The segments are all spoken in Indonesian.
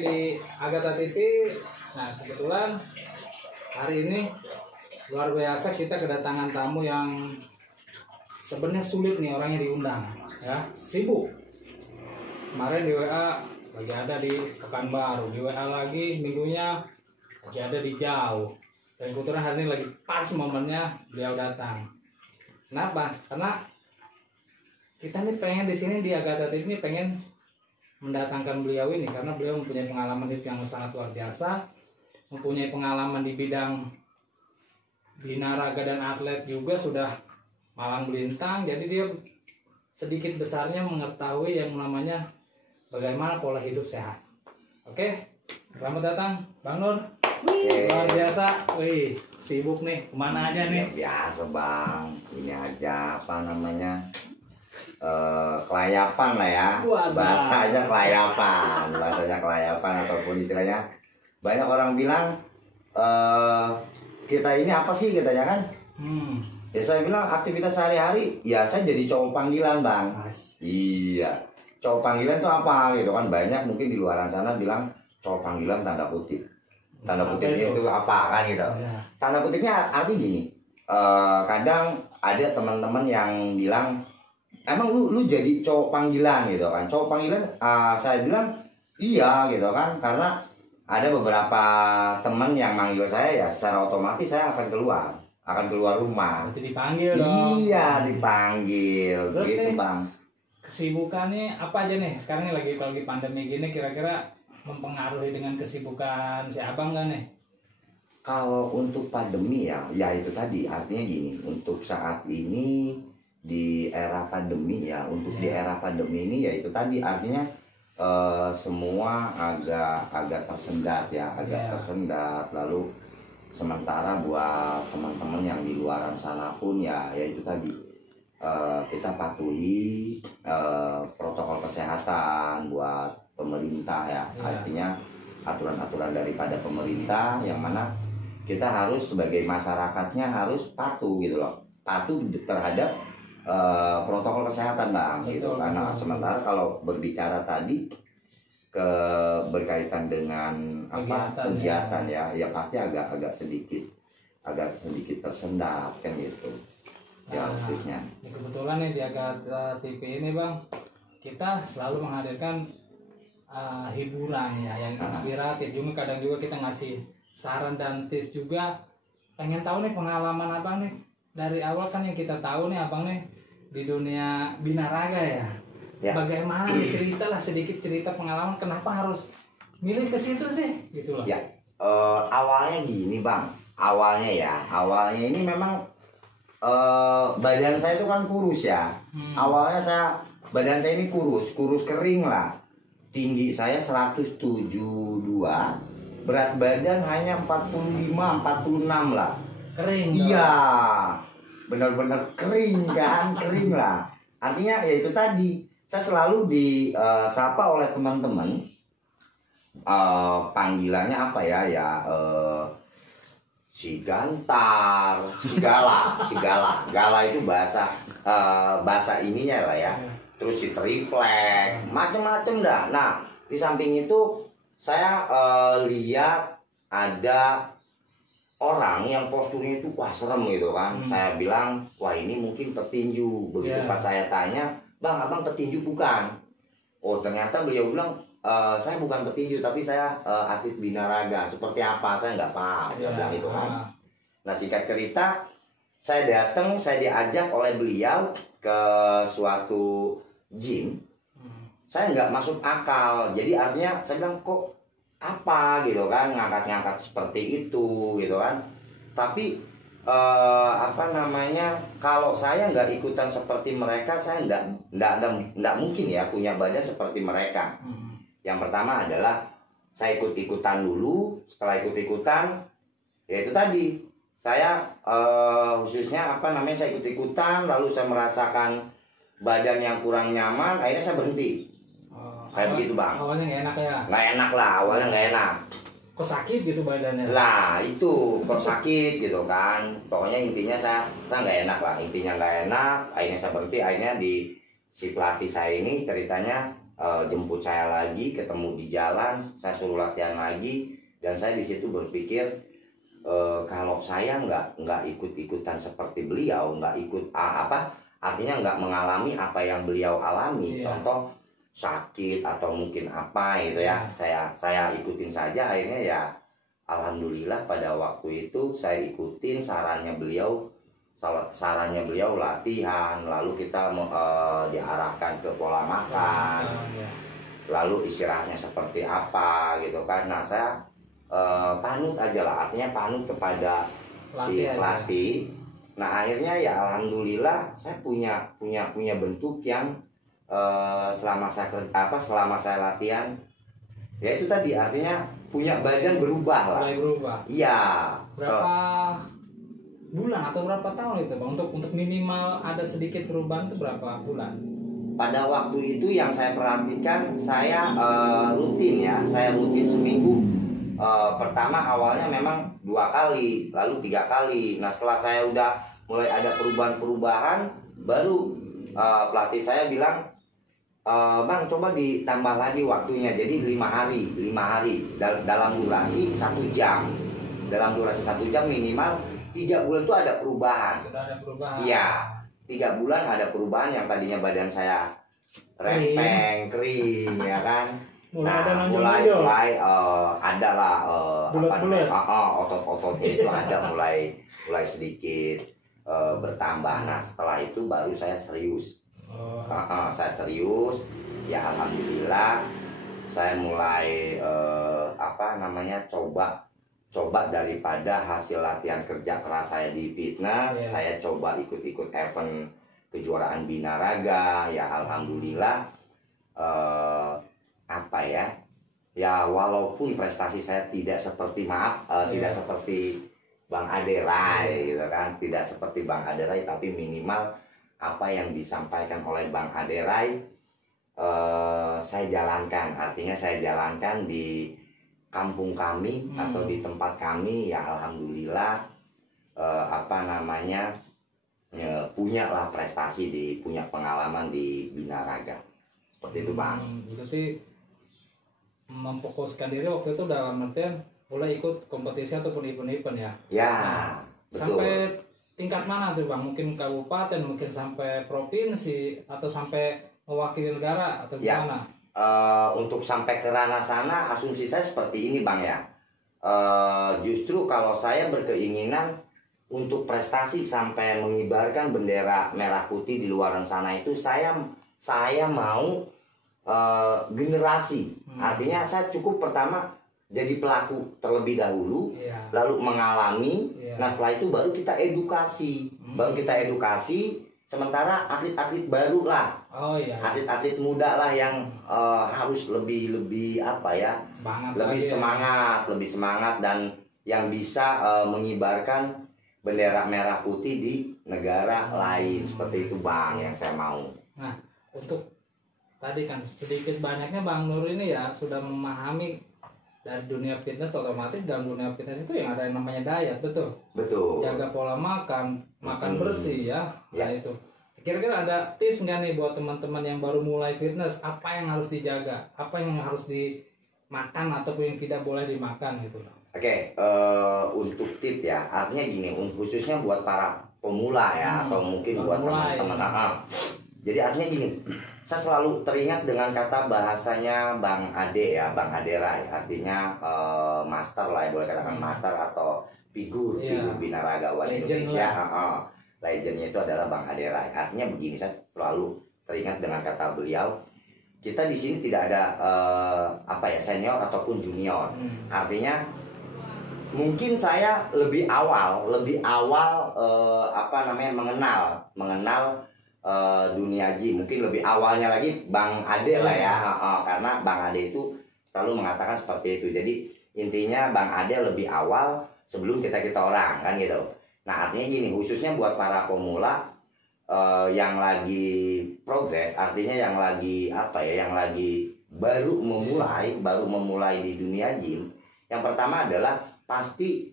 di Agatha TV. Nah, kebetulan hari ini luar biasa kita kedatangan tamu yang sebenarnya sulit nih orangnya diundang, ya, sibuk. Kemarin di WA lagi ada di Pekanbaru, di WA lagi minggunya lagi ada di jauh. Dan kebetulan hari ini lagi pas momennya beliau datang. Kenapa? Karena kita nih pengen di sini di Agatha TV ini pengen mendatangkan beliau ini karena beliau mempunyai pengalaman hidup yang sangat luar biasa, mempunyai pengalaman di bidang binaraga dan atlet juga, sudah malang melintang. Jadi dia sedikit besarnya mengetahui yang namanya bagaimana pola hidup sehat. Oke, selamat datang Bang Nur. Luar biasa, wih, sibuk nih, kemana aja nih? Biasa Bang, ini aja apa namanya kelayapan lah ya. Bahasanya kelayapan ataupun istilahnya banyak orang bilang kita ini apa sih katanya kan? Ya saya bilang aktivitas sehari-hari ya saya jadi cowok panggilan Bang. Iya, cowok panggilan itu apa gitu kan, banyak mungkin di luar sana bilang cowok panggilan tanda kutip. Tanda kutipnya itu apa kan gitu. Tanda kutipnya arti gini, kadang ada teman-teman yang bilang emang lu jadi cowok panggilan gitu kan. Cowok panggilan saya bilang iya gitu kan, karena ada beberapa teman yang manggil saya ya secara otomatis saya akan keluar rumah. Berarti dipanggil dong. Iya, dipanggil. Terus gitu nih, Bang. kesibukannya apa aja nih? Sekarang nih lagi kalau di pandemi gini kira-kira mempengaruhi dengan kesibukan si Abang nggak nih? Kalau untuk pandemi ya itu tadi artinya gini, untuk saat ini di era pandemi ya, di era pandemi ini ya itu tadi artinya semua agak tersendat ya, tersendat. Lalu sementara buat teman-teman yang di luaran sana pun ya itu tadi kita patuhi protokol kesehatan buat pemerintah ya. Artinya aturan-aturan daripada pemerintah yang mana kita harus sebagai masyarakatnya harus patuh gitu loh, patuh terhadap protokol kesehatan Bang. Betul, gitu. Karena sementara kalau berbicara tadi berkaitan dengan kegiatan ya pasti agak sedikit tersendat kan gitu. Ya khususnya. Kebetulan nih di Agatha TV ini Bang, kita selalu menghadirkan hiburan ya yang inspiratif. Juga kadang juga kita ngasih saran dan tips juga. Pengen tahu nih pengalaman Abang nih dari awal kan yang kita tahu nih Abang nih di dunia binaraga ya. Bagaimana nih sedikit cerita pengalaman kenapa harus milih ke situ sih gitu loh. Ya awalnya gini Bang, awalnya ini memang badan saya itu kan kurus ya. Awalnya badan saya ini kurus kering lah. Tinggi saya 172, berat badan hanya 45, 46 lah. Kering. Iya, benar-benar kering kan, kering lah. Artinya ya itu tadi, saya selalu disapa oleh teman-teman. Panggilannya apa ya? Si Gantar, Gala itu bahasa ininya lah ya. Terus si Triplek, macem-macem dah. Nah, di samping itu saya lihat ada orang yang posturnya itu wah serem gitu kan. Saya bilang, wah ini mungkin petinju. Begitu pas saya tanya, Bang, Abang petinju bukan? Oh ternyata beliau bilang, saya bukan petinju tapi saya atlet binaraga. Seperti apa? Saya nggak paham. Dia bilang itu kan. Nah singkat cerita, saya datang, saya diajak oleh beliau ke suatu gym. Saya nggak masuk akal. Jadi artinya saya bilang kok apa gitu kan, ngangkat-ngangkat seperti itu gitu kan. Tapi kalau saya nggak ikutan seperti mereka, saya nggak mungkin ya punya badan seperti mereka. Yang pertama adalah saya ikut-ikutan dulu. Setelah ikut-ikutan ya itu tadi saya khususnya saya ikut-ikutan, lalu saya merasakan badan yang kurang nyaman, akhirnya saya berhenti. Kayak begitu Bang. Awalnya nggak enak ya? Nggak enak lah, awalnya nggak enak. Kok sakit gitu badannya? Lah itu kok sakit gitu kan. Pokoknya intinya saya nggak enak lah. Intinya nggak enak, akhirnya saya berhenti. Akhirnya si pelatih saya ini ceritanya jemput saya lagi, ketemu di jalan, saya suruh latihan lagi, dan saya di situ berpikir kalau saya nggak ikut-ikutan seperti beliau, nggak ikut artinya nggak mengalami apa yang beliau alami, contoh sakit atau mungkin apa gitu ya, saya ikutin saja, akhirnya ya alhamdulillah pada waktu itu saya ikutin sarannya beliau latihan, lalu kita diarahkan ke pola makan, lalu istirahatnya seperti apa gitu kan. Nah saya panut aja lah, artinya panut kepada si pelatih. Nah akhirnya ya alhamdulillah saya punya bentuk yang selama saya latihan, ya itu tadi artinya punya badan berubah lah. Iya. Berapa bulan atau berapa tahun itu Bang? Untuk minimal ada sedikit perubahan itu berapa bulan? Pada waktu itu yang saya perhatikan, saya rutin ya, saya rutin seminggu. Pertama awalnya memang 2 kali, lalu 3 kali. Nah setelah saya udah mulai ada perubahan, baru pelatih saya bilang, Bang coba ditambah lagi waktunya, jadi 5 hari dalam durasi 1 jam. Dalam durasi 1 jam minimal 3 bulan itu ada perubahan. Sudah ada perubahan. Iya, 3 bulan ada perubahan, yang tadinya badan saya rempeng, kering, ya kan. Mulai ada lah otot-ototnya itu ada mulai sedikit bertambah. Nah setelah itu baru saya serius. Saya serius, ya alhamdulillah saya mulai coba daripada hasil latihan kerja keras saya di fitness, saya coba ikut-ikut event kejuaraan binaraga, ya alhamdulillah ya walaupun prestasi saya tidak seperti tidak seperti Bang Aderai gitu kan, tidak seperti Bang Aderai, tapi minimal apa yang disampaikan oleh Bang Aderai saya jalankan, artinya saya jalankan di kampung kami atau di tempat kami, ya alhamdulillah punya lah prestasi, punya pengalaman di binaraga seperti itu Bang. Berarti memfokuskan diri waktu itu dalam artian mulai ikut kompetisi ataupun event-event ya? Ya, betul. Sampai tingkat mana tuh Bang? Mungkin kabupaten, mungkin sampai provinsi, atau sampai mewakili negara atau gimana? Untuk sampai ke ranah sana, asumsi saya seperti ini Bang ya. Justru kalau saya berkeinginan untuk prestasi sampai mengibarkan bendera merah putih di luar sana itu, saya mau generasi. Artinya saya cukup pertama jadi pelaku terlebih dahulu, lalu mengalami. Nah setelah itu baru kita edukasi. Sementara atlet-atlet baru lah, atlet-atlet muda lah yang harus lebih semangat dan yang bisa mengibarkan bendera merah putih di negara lain, seperti itu Bang yang saya mau. Nah untuk tadi kan sedikit banyaknya Bang Nur ini ya sudah memahami dari dunia fitness, otomatis dalam dunia fitness itu yang ada yang namanya diet, betul? Jaga pola makan bersih ya. Nah itu. Kira-kira ada tips nggak nih buat teman-teman yang baru mulai fitness, apa yang harus dijaga, apa yang harus dimakan ataupun yang tidak boleh dimakan gitu? Oke, untuk tips ya, artinya gini, khususnya buat para pemula ya, atau mungkin buat teman-teman. Jadi artinya gini, saya selalu teringat dengan kata bahasanya Bang Ade ya, Bang Aderai, artinya master lah ya, boleh katakan master atau figur binaragawan Indonesia. Legendnya itu adalah Bang Aderai. Artinya begini, saya selalu teringat dengan kata beliau, kita di sini tidak ada senior ataupun junior. Artinya mungkin saya lebih awal mengenal dunia gym, mungkin lebih awalnya lagi Bang Ade lah ya, karena Bang Ade itu selalu mengatakan seperti itu. Jadi intinya Bang Ade lebih awal sebelum kita orang kan gitu. Nah artinya gini, khususnya buat para pemula yang lagi progres, artinya yang lagi baru memulai di dunia gym. Yang pertama adalah pasti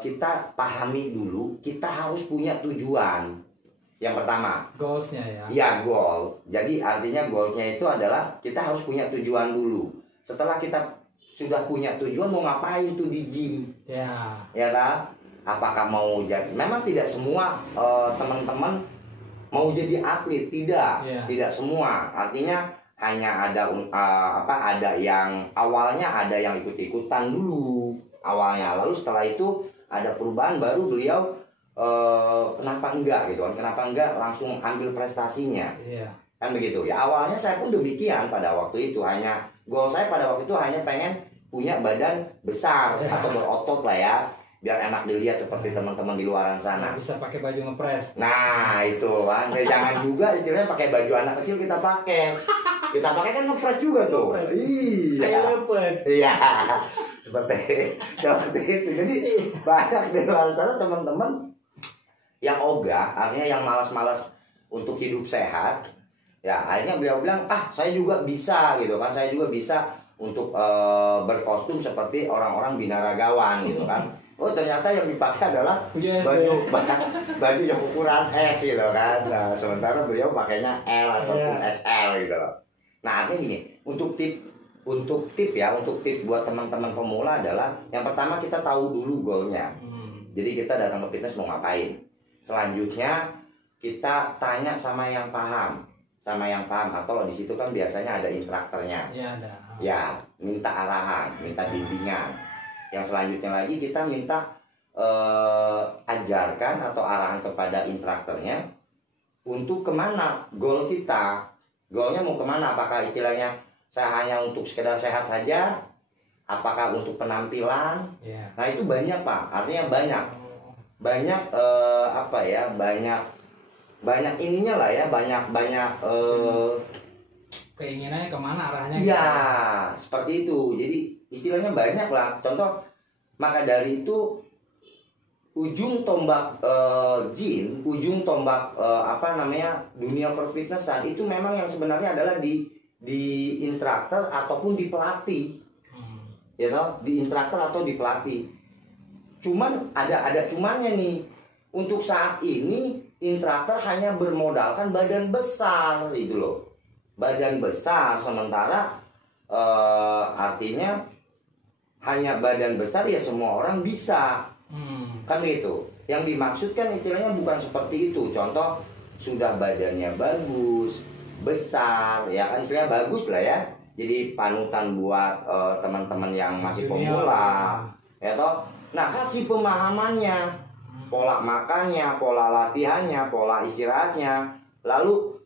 kita pahami dulu, kita harus punya tujuan. Yang pertama. Goalsnya ya. Iya, goal. Jadi artinya goalsnya itu adalah kita harus punya tujuan dulu. Setelah kita sudah punya tujuan mau ngapain tuh di gym? Ya. Ya kan? Apakah mau jadi? Memang tidak semua teman-teman mau jadi atlet, tidak. Ya. Tidak semua. Artinya hanya ada ada yang awalnya ada yang ikut-ikutan dulu awalnya. Lalu setelah itu ada perubahan baru beliau kenapa enggak gitu kan, kenapa enggak langsung ambil prestasinya, kan begitu ya. Awalnya saya pun demikian pada waktu itu, hanya goal saya pada waktu itu hanya pengen punya badan besar atau berotot lah ya, biar enak dilihat seperti teman-teman di luaran sana. Bisa pakai baju ngepres. Nah itu kan, jangan juga istilahnya pakai baju anak kecil kita pakai kan ngepres juga tuh. Iya, seperti itu. Jadi banyak di luar sana teman-teman yang ogah, artinya yang malas-malas untuk hidup sehat, ya akhirnya beliau bilang, saya juga bisa gitu kan, saya juga bisa untuk berkostum seperti orang-orang binaragawan gitu kan. Oh ternyata yang dipakai adalah baju yang ukuran S gitu kan. Nah, sementara beliau pakainya L ataupun SL gitu loh. Nah artinya gini, untuk tips buat teman-teman pemula adalah yang pertama kita tahu dulu goalnya. Jadi kita datang ke fitness mau ngapain. Selanjutnya kita tanya sama yang paham, atau di situ kan biasanya ada instrukturnya. Ya, ada. Ya, minta arahan, minta bimbingan. Yang selanjutnya lagi kita minta ajarkan atau arahan kepada instrukturnya untuk kemana goal kita. Goalnya mau kemana? Apakah istilahnya saya hanya untuk sekedar sehat saja? Apakah untuk penampilan? Nah itu banyak Pak, artinya banyak banyak ininya lah ya, banyak keinginannya kemana arahnya. Iya, seperti itu. Jadi istilahnya banyak lah. Contoh, maka dari itu ujung tombak dunia perfitnessan itu memang yang sebenarnya adalah di instruktur ataupun di pelatih. Ya toh, di instruktur atau di pelatih. Cuman ada cumannya nih. Untuk saat ini instruktur hanya bermodalkan badan besar gitu loh. Badan besar, sementara artinya hanya badan besar ya semua orang bisa. Kan gitu. Yang dimaksudkan istilahnya bukan seperti itu. Contoh sudah badannya bagus, besar, ya kan istilahnya bagus lah ya. Jadi panutan buat teman-teman yang masih pemula. Ya toh. Nah, kasih pemahamannya, pola makannya, pola latihannya, pola istirahatnya, lalu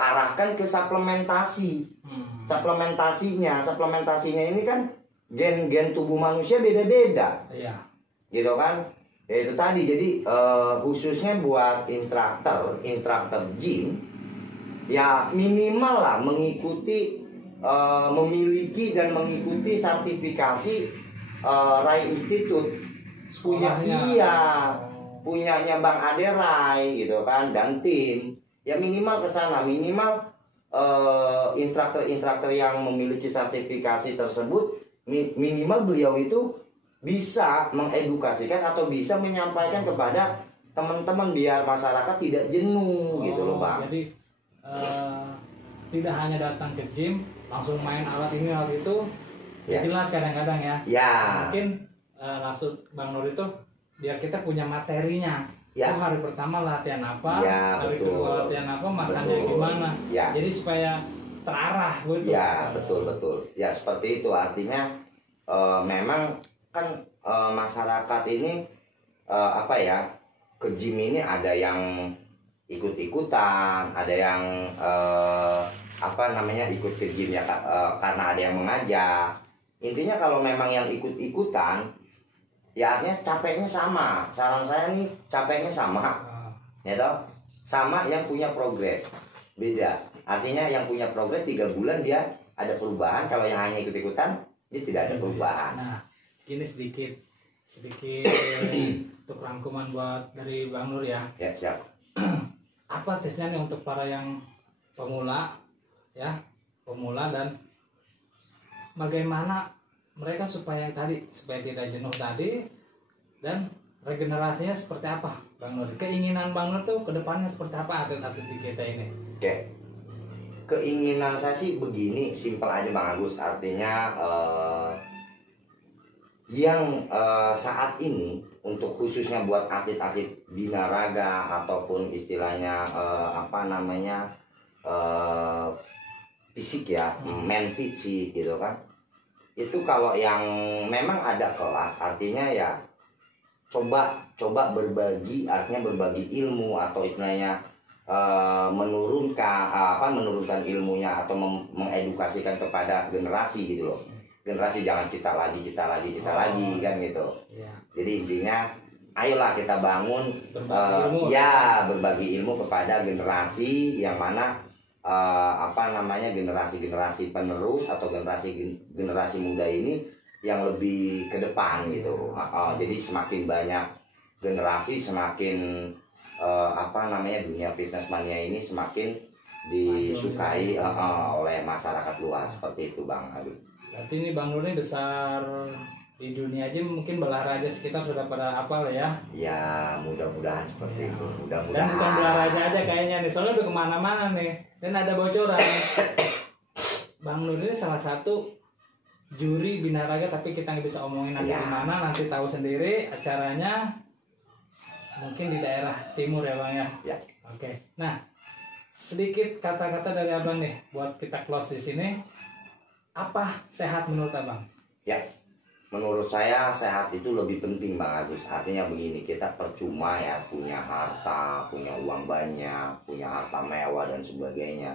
arahkan ke suplementasi. Suplementasinya ini kan gen-gen tubuh manusia beda-beda. Iya. Gitu kan? Ya itu tadi. Jadi khususnya buat instruktur gym ya minimal lah memiliki dan mengikuti sertifikasi Rai Institute punyanya Bang Ade Rai gitu kan, dan tim ya minimal ke sana, minimal instruktur yang memiliki sertifikasi tersebut minimal beliau itu bisa mengedukasikan atau bisa menyampaikan kepada teman-teman biar masyarakat tidak jenuh gitu loh Bang. Jadi tidak hanya datang ke gym langsung main alat ini alat itu ya. Jelas kadang-kadang ya. Mungkin maksud Bang Nur itu biar kita punya materinya. Ya. Oh, hari pertama latihan apa, hari betul. kedua latihan apa, makannya gimana. Jadi supaya terarah gitu. Ya, betul. Ya, seperti itu artinya memang kan masyarakat ini ke gym ini ada yang ikut-ikutan, ada yang ikut ke gym ya karena ada yang mengajak. Intinya kalau memang yang ikut-ikutan ya artinya capeknya sama. Saran saya nih capeknya sama. Ya toh? Sama yang punya progres. Beda. Artinya yang punya progres 3 bulan dia ada perubahan, kalau yang hanya ikut-ikutan dia tidak ada perubahan. Nah, ini sedikit untuk rangkuman buat dari Bang Nur ya. Ya, siap. Apa tipsnya nih untuk para yang pemula dan bagaimana mereka supaya tidak jenuh tadi dan regenerasinya seperti apa, Bang Nur? Keinginan Bang Nur tuh kedepannya seperti apa atlet-atlet kita ini? Oke, keinginan saya sih begini, simpel aja Bang Agus. Artinya yang saat ini untuk khususnya buat atlet-atlet binaraga ataupun istilahnya fisik ya, men fisik gitu kan. Itu kalau yang memang ada kelas, artinya ya coba berbagi, artinya berbagi ilmu atau istilahnya menurunkan ilmunya atau mengedukasikan kepada generasi gitu loh. Generasi jangan kita lagi kan gitu. Ya. Jadi intinya ayolah kita bangun berbagi ilmu kepada generasi yang mana generasi penerus atau generasi muda ini yang lebih ke depan gitu. Jadi semakin banyak generasi, semakin dunia fitness mania ini semakin disukai oleh masyarakat luas, seperti itu Bang Agus. Berarti ini Bang Nur ini besar di dunia aja, mungkin Belaraja sekitar sudah pada apal ya? Ya mudah-mudahan seperti itu. Dan bukan Belaraja aja kayaknya nih, soalnya udah kemana-mana nih. Dan ada bocoran. Bang Nur ini salah satu juri binaraga, tapi kita nggak bisa omongin nanti di mana, nanti tahu sendiri acaranya. Mungkin di daerah timur ya Bang ya? Ya. Oke. Nah, sedikit kata-kata dari Abang nih buat kita close di sini. Apa sehat menurut Abang? Ya, menurut saya sehat itu lebih penting Bang Agus. Artinya begini, kita percuma ya punya harta, punya uang banyak, punya harta mewah dan sebagainya.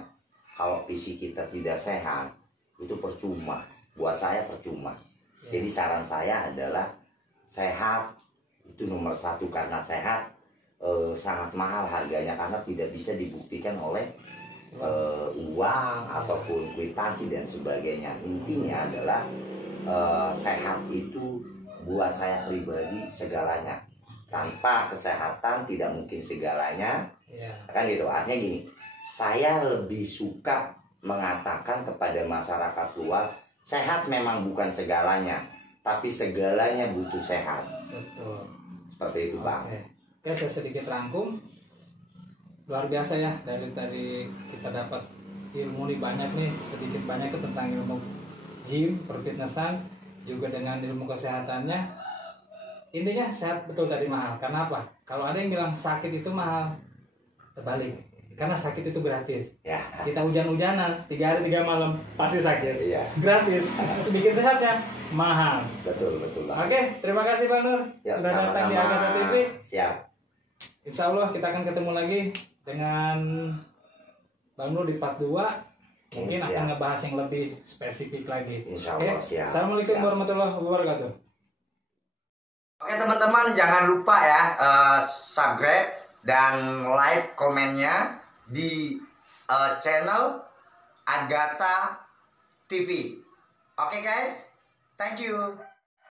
Kalau fisik kita tidak sehat, itu percuma. Buat saya percuma. Jadi saran saya adalah sehat itu nomor satu, karena sehat sangat mahal harganya karena tidak bisa dibuktikan oleh uang ataupun kwitansi dan sebagainya. Intinya adalah sehat itu buat saya pribadi segalanya. Tanpa kesehatan tidak mungkin segalanya. Kan gitu. Artinya gini, saya lebih suka mengatakan kepada masyarakat luas, sehat memang bukan segalanya, tapi segalanya butuh sehat. Betul. Seperti itu Bang. Oke, saya sedikit rangkum. Luar biasa ya, dari kita dapat ilmu nih banyak nih, sedikit banyak tentang ilmu gym, perfitnessan, juga dengan ilmu kesehatannya. Intinya sehat betul tadi mahal. Karena apa? Kalau ada yang bilang sakit itu mahal, terbalik. Karena sakit itu gratis. Ya. Kita hujan-hujanan 3 hari 3 malam pasti sakit. Iya. Gratis. Sedikit sehatnya mahal. Betul Bang. Oke, terima kasih Bang Nur Ya, sudah datang di Agatha TV. Siap. Insya Allah kita akan ketemu lagi dengan Bang Nur di part 2. Mungkin akan ngebahas yang lebih spesifik lagi. Insya Allah. Siap. Assalamualaikum warahmatullahi wabarakatuh. Oke teman-teman, jangan lupa ya subscribe dan like komennya di channel Agatha TV. Oke guys, thank you.